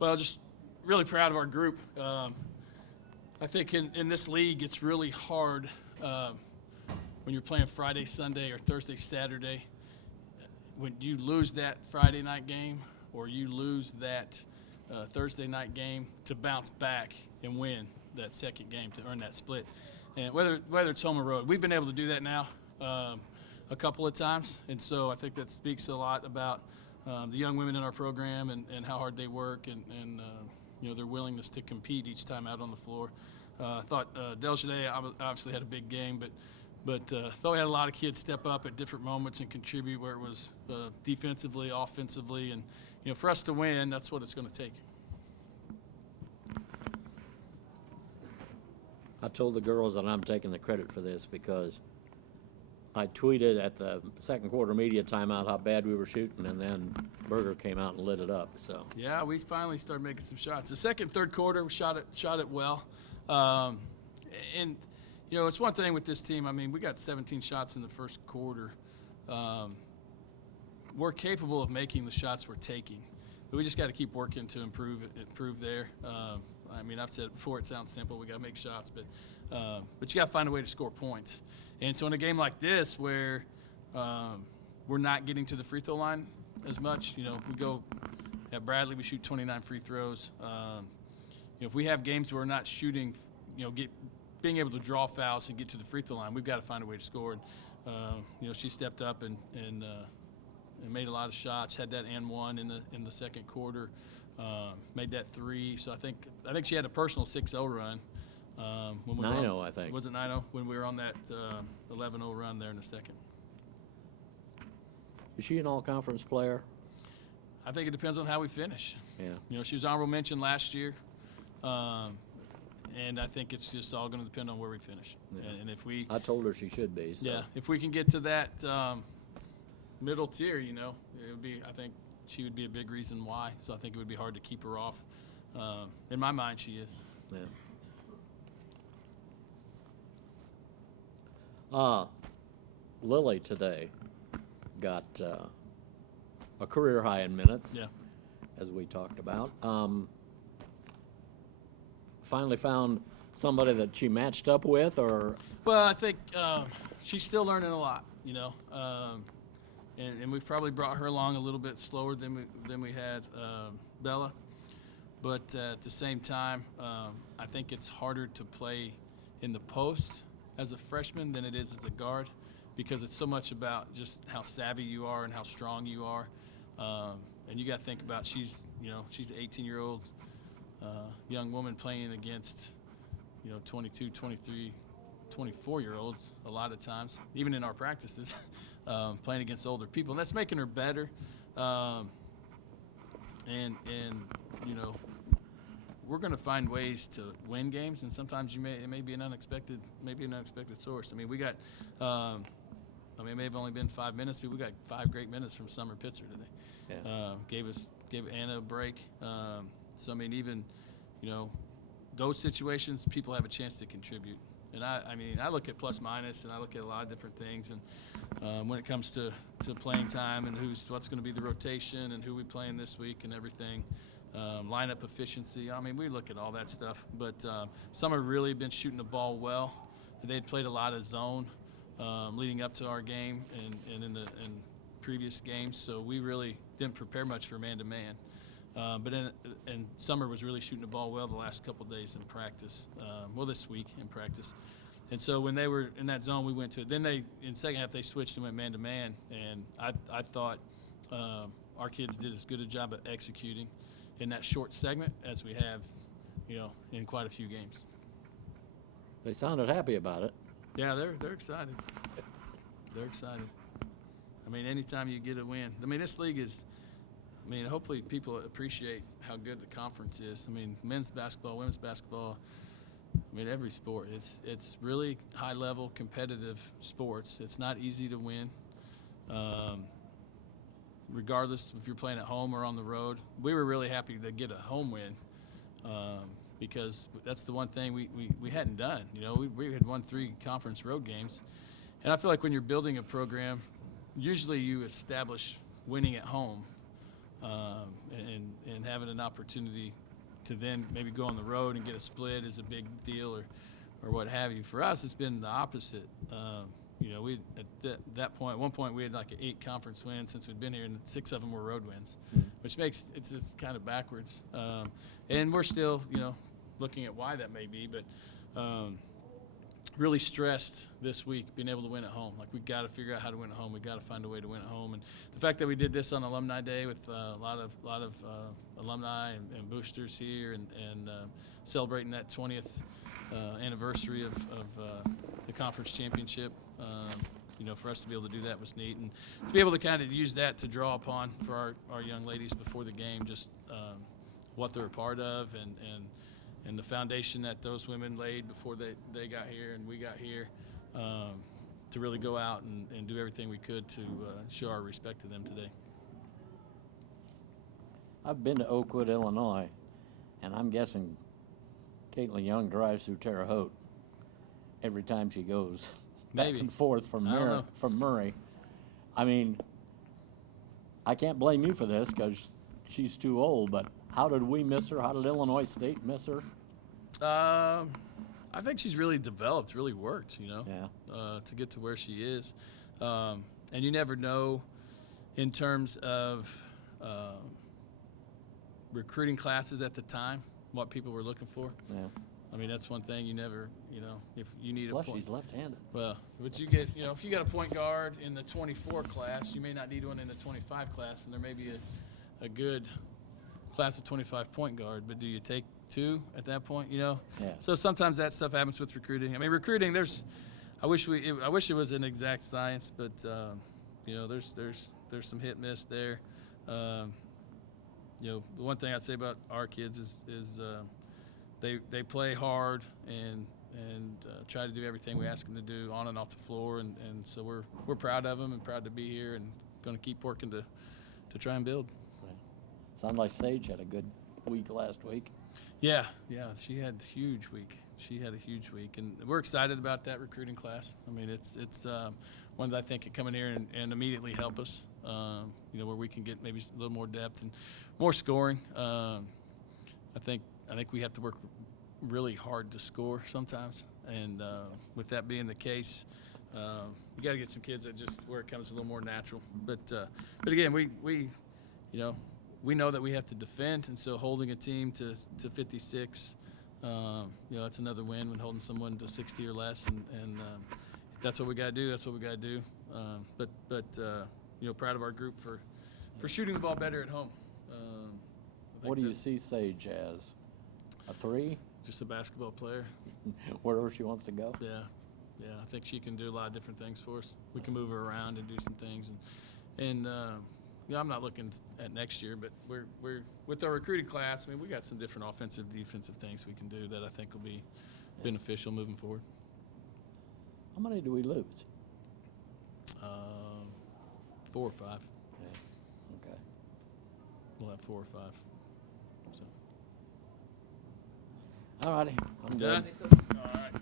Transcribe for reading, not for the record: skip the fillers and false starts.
Well, just really proud of our group. I think in this league, it's really hard when you're playing Friday, Sunday, or Thursday, Saturday. When you lose that Friday night game or you lose that Thursday night game, to bounce back and win that second game to earn that split. And whether it's home or road, we've been able to do that now a couple of times. And so I think that speaks a lot about the young women in our program and how hard they work and their willingness to compete each time out on the floor. I thought Desjardins obviously had a big game, but thought we had a lot of kids step up at different moments and contribute where it was defensively, offensively, and for us to win, that's what it's going to take. I told the girls that I'm taking the credit for this because I tweeted at the second quarter media timeout how bad we were shooting, and then Berger came out and lit it up. So yeah, we finally started making some shots. The second, third quarter, we shot it well, and it's one thing with this team. I mean, we got 17 shots in the first quarter. We're capable of making the shots we're taking, but we just got to keep working to improve there. I mean, I've said it before, it sounds simple. We got to make shots, but you got to find a way to score points. And so in a game like this where we're not getting to the free throw line as much, we go at Bradley, we shoot 29 free throws. If we have games where we're not shooting, being able to draw fouls and get to the free throw line, we've got to find a way to score. And she stepped up and made a lot of shots. Had that and one in the second quarter. Made that three. So I think she had a personal 6-0 run. 9-0, I think. Was it 9-0 when we were on that 11-0 run there in the second? Is she an all-conference player? I think it depends on how we finish. Yeah. She was honorable mention last year, and I think it's just all going to depend on where we finish. Yeah. And if we, I told her she should be. So. Yeah, if we can get to that middle tier, it would be. I think she would be a big reason why. So I think it would be hard to keep her off. In my mind, she is. Yeah. Lily today got a career high in minutes. Yeah. As we talked about. Finally found somebody that she matched up with, or? Well, I think she's still learning a lot, and we've probably brought her along a little bit slower than we had Bella. But at the same time, I think it's harder to play in the post as a freshman than it is as a guard, because it's so much about just how savvy you are and how strong you are. And you got to think about she's an 18-year-old young woman playing against 22, 23, 24-year-olds a lot of times, even in our practices, playing against older people, and that's making her better. And we're going to find ways to win games, and sometimes it may be an unexpected source. I mean, we got. It may have only been 5 minutes, but we got 5 great minutes from Summer Pitzer today. Yeah. Gave Anna a break. So I mean, even those situations, people have a chance to contribute. And I look at plus minus, and I look at a lot of different things. And when it comes to playing time and what's going to be the rotation and who we playing this week and everything, lineup efficiency. I mean, we look at all that stuff. But some have really been shooting the ball well. They'd played a lot of zone leading up to our game and in previous games, so we really didn't prepare much for man-to-man. And Summer was really shooting the ball well the last couple of days in practice, this week in practice. And so when they were in that zone, we went to it. Then in second half, they switched and went man-to-man, and I thought our kids did as good a job of executing in that short segment as we have, in quite a few games. They sounded happy about it. Yeah, they're excited. They're excited. I mean, anytime you get a win. I mean, this league is – hopefully people appreciate how good the conference is. I mean, men's basketball, women's basketball, every sport. It's really high-level, competitive sports. It's not easy to win, regardless if you're playing at home or on the road. We were really happy to get a home win because that's the one thing we hadn't done. We had won 3 conference road games. And I feel like when you're building a program, usually you establish winning at home and having an opportunity to then maybe go on the road and get a split is a big deal, or what have you. For us, it's been the opposite. We at that point, at one point, we had like 8 conference wins since we'd been here, and 6 of them were road wins, which makes it's kind of backwards. And we're still, looking at why that may be, but really stressed this week being able to win at home. Like, we got to figure out how to win at home. We got to find a way to win at home. And the fact that we did this on Alumni Day with a lot of alumni and boosters here, and celebrating that 20th anniversary of the conference championship. For us to be able to do that was neat, and to be able to kind of use that to draw upon for our young ladies before the game, just what they're a part of, and the foundation that those women laid before they got here and we got here, to really go out and do everything we could to show our respect to them today. I've been to Oakwood, Illinois, and I'm guessing Caitlin Young drives through Terre Haute every time she goes Maybe. back and forth from I don't know. Murray. I mean, I can't blame you for this because she's too old, but how did we miss her? How did Illinois State miss her? I think she's really developed, really worked, Yeah. to get to where she is. And you never know in terms of recruiting classes at the time, what people were looking for. Yeah. I mean, that's one thing you never, if you need Plus, a point. she's left-handed. Well, but you get, if you got a point guard in the 24 class, you may not need one in the 25 class, and there may be a good class of 25 point guard, but do you take 2 at that point, Yeah. So sometimes that stuff happens with recruiting. I mean, recruiting, I wish it was an exact science, but, there's some hit miss there. The one thing I'd say about our kids is they play hard and try to do everything we ask them to do on and off the floor, and so we're proud of them and proud to be here and going to keep working to try and build. Sounds like Sage had a good week last week. Yeah, she had a huge week. And we're excited about that recruiting class. I mean, it's one that I think could come in here and immediately help us, where we can get maybe a little more depth and more scoring. I think we have to work really hard to score sometimes, and with that being the case, you got to get some kids that just where it comes a little more natural. But again, we know that we have to defend, and so holding a team to 56, that's another win when holding someone to 60 or less, and if that's what we got to do. That's what we got to do. But proud of our group for shooting the ball better at home. What do you see Sage as? A 3? Just a basketball player. Wherever she wants to go? Yeah. I think she can do a lot of different things for us. We can move her around and do some things, and I'm not looking at next year, but we're with our recruiting class. I mean, we got some different offensive, defensive things we can do that I think will be beneficial moving forward. How many do we lose? 4 or 5. Okay. We'll have 4 or 5. So. All righty. I'm Yeah. good. All right.